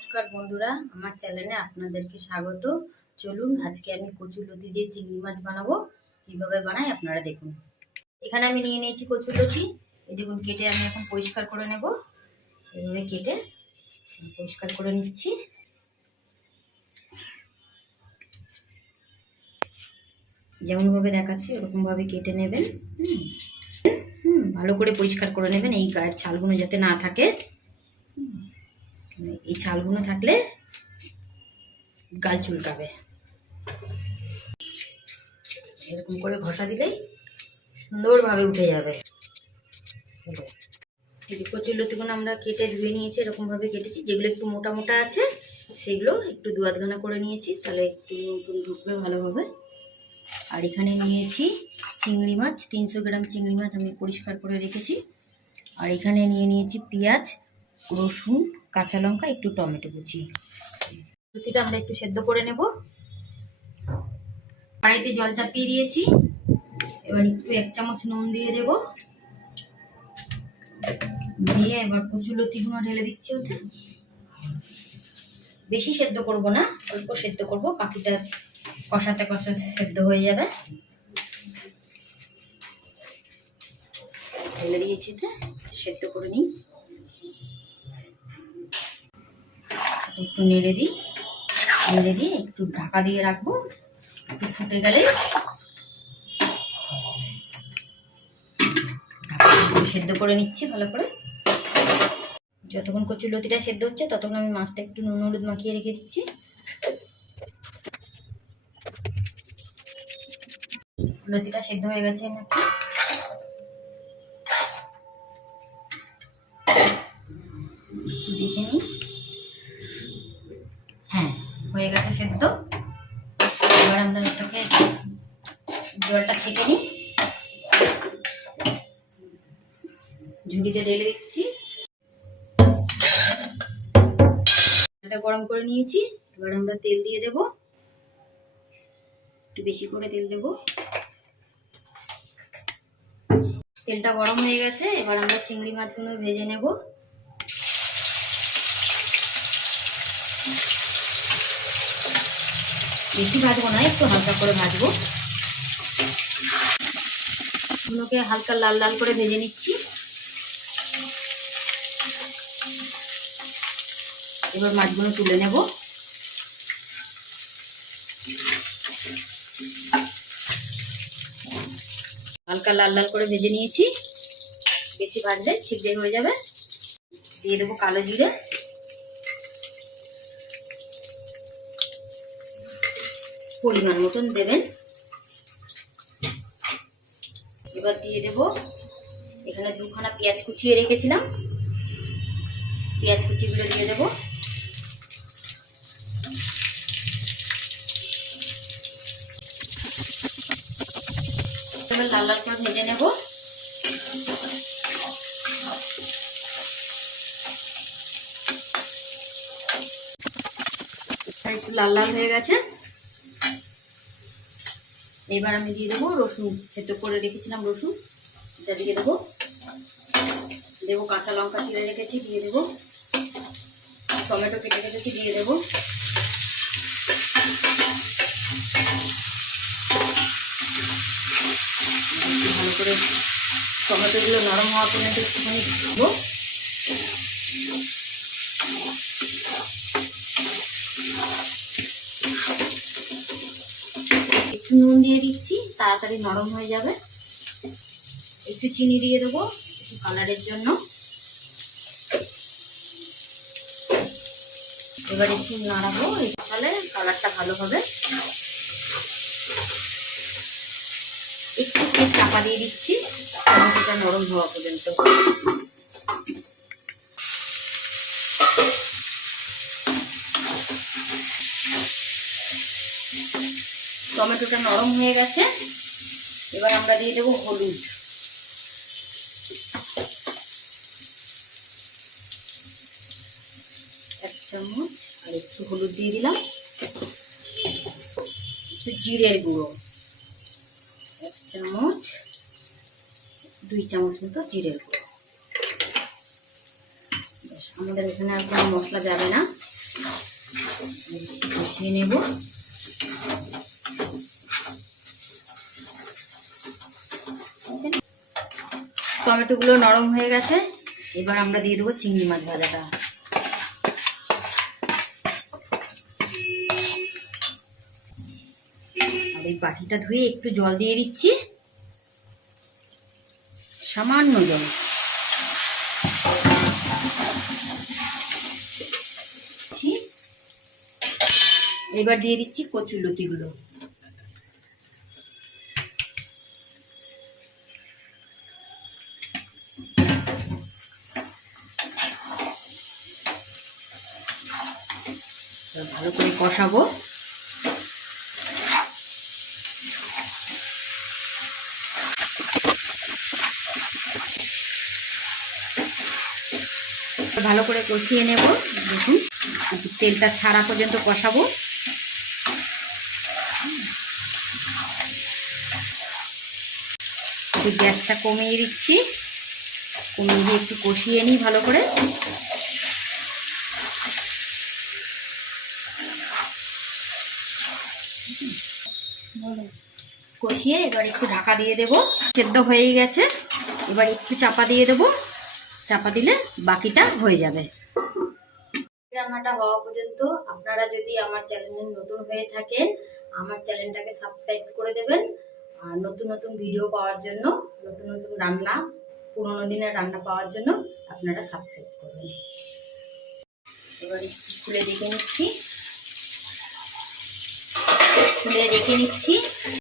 নমস্কার বন্ধুরা, আমার চ্যানেলে আপনাদেরকে স্বাগত। চলুন আজকে আমি কচুরলতি দিয়ে চিংড়ি মাছ বানাবো। কিভাবে বানাই আপনারা দেখুন। এখানে আমি নিয়ে নিয়েছি কচুরলতি। এই দেখুন, কেটে আমি এখন পরিষ্কার করে নেব। এভাবে কেটে পরিষ্কার করে নিচ্ছি। যেমনভাবে দেখাচ্ছি ওরকম ভাবে কেটে নেবেন। ভালো করে পরিষ্কার করে নেবেন, এই গায়ের ছালগুলো যাতে না থাকে। এই ছালগুলো থাকলে গাল চুলকাবে। এরকম করে ঘষা দিলেই সুন্দরভাবে উঠে যাবে। এই যে কচুরলতিগুলো আমরা কেটে ধুয়ে নিয়েছি, এরকম ভাবে কেটেছি। যেগুলো একটু মোটা মোটা আছে সেগুলো একটু দু আধখানা করে নিয়েছি, তাহলে একটু নতুন ঢুকবে ভালোভাবে। আর এখানে নিয়েছি চিংড়ি মাছ, 300 গ্রাম চিংড়ি মাছ আমি পরিষ্কার করে রেখেছি। আর এখানে নিয়ে নিয়েছি পেঁয়াজ, রসুন, কাঁচা লঙ্কা, একটু টমেটো কুচি। লতিটা আমরা একটু সেদ্ধ করে নেব। কড়াইতে জল চাপিয়ে দিয়েছি। এবার একটু 1 চামচ নুন দিয়ে দেব। দিয়ে এবার কচুরলতিগুলো ঢেলে দিচ্ছি ওতে। বেশি সেদ্ধ করব না, অল্প সেদ্ধ করব, বাকিটা কষাতে কষাতে সেদ্ধ হয়ে যাবে। ঢেলে দিয়েছি, সেদ্ধ করে নিই। একটু নেড়ে দিয়ে একটু ঢাকা দিয়ে রাখবো। একটু ফুটে গেলে সেদ্ধ করে নিচ্ছি ভালো করে। যতক্ষণ কচুরলতিটা সেদ্ধ হচ্ছে ততক্ষণ আমি মাছটা একটু নুন হলুদ মাখিয়ে রেখে দিচ্ছি। লতিটা সেদ্ধ হয়ে গেছে, দেখে নিই। হ্যাঁ, হয়ে গেছে সেদ্ধ। এবার আমরা এটাকে জলটা ছেঁকে নিই। ঝুড়িতে ঢেলে দিচ্ছি। এটা গরম করে নিয়েছি। এবার আমরা তেল দিয়ে দেব, একটু বেশি করে তেল দেব। তেলটা গরম হয়ে গেছে। এবার আমরা চিংড়ি মাছগুলো ভেজে নেব। বেশি ভাজবো না, একটু হালকা করে ভাজবো। এগুলোকে হালকা লাল লাল করে ভেজে নিচ্ছি। এবার মাছগুলো তুলে নেব। হালকা লাল লাল করে ভেজে নিয়েছি, বেশি ভাজলে ছিটে হয়ে যাবে। দিয়ে দেবো কালো জিরে, পরিমাণ মতন দেবেন। এবার দিয়ে দেব, এখানে 2খানা পেঁয়াজ কুচিয়ে রেখেছিলাম, পেঁয়াজ কুচিগুলো দিয়ে দেব। এবার লাল লাল করে ভেজে নেব। একটু লাল লাল হয়ে গেছে। এবার আমি দিয়ে দেবো রসুন, সেদ্ধ করে রেখেছিলাম রসুন, এটা দিয়ে দেবো। কাঁচা লঙ্কা চিড়ে রেখেছি, দিয়ে দেবো। টমেটো কেটে রেখেছি, দিয়ে দেবো। ভালো করে টমেটোগুলো নরম হওয়া পর্যন্ত একটুখানি দেবো। একটু নুন দিয়ে দিচ্ছি, তাড়াতাড়ি নরম হয়ে যাবে। একটু চিনি দিয়ে দেবো একটু কালারের জন্য। এবার একটু নাড়াবো, তাহলে কালারটা ভালো হবে। একটু চাপা দিয়ে দিচ্ছি টমেটোটা নরম হওয়া পর্যন্ত। টমেটোটা নরম হয়ে গেছে। এবার আমরা দিয়ে দেবো হলুদ, 1 চামচ। আর একটু হলুদ দিয়ে দিলাম। একটু জিরের গুঁড়ো 1 চামচ, 2 চামচ মতো জিরের গুঁড়ো। আমাদের এখানে আর কোনো মশলা যাবে না, কষিয়ে নেব। টমেটোগুলো নরম হয়ে গেছে, এবার আমরা দিয়ে দেবো চিংড়ি মাছ ভাজাটা। আর এই বাটিটা ধুয়ে একটু জল দিয়ে দিচ্ছি, সামান্য জল। এবার দিয়ে দিচ্ছি কচুলতিগুলো। ভালো করে কষাবো। ভালো করে কষিয়ে নেব। দেখুন তেলটা ছাড়া পর্যন্ত কষাবো। গ্যাসটা কমিয়ে দিচ্ছি, কমিয়ে দিয়ে একটু কষিয়ে নিই ভালো করে। কষিয়ে এবার একটু ঢাকা দিয়ে দেব। সেদ্ধ হয়ে গেছে, এবার একটু চাপা দিয়ে দেব। চাপা দিলে বাকিটা হয়ে যাবে। রান্নাটা হওয়া পর্যন্ত আপনারা যদি আমার চ্যানেলে নতুন হয়ে থাকেন, আমার চ্যানেলটাকে সাবস্ক্রাইব করে দেবেন। আর নতুন নতুন ভিডিও পাওয়ার জন্য, নতুন নতুন রান্না, পুরোনো দিনের রান্না পাওয়ার জন্য আপনারা সাবস্ক্রাইব করবেন। এবার একটু খুলে দেখে নিচ্ছি।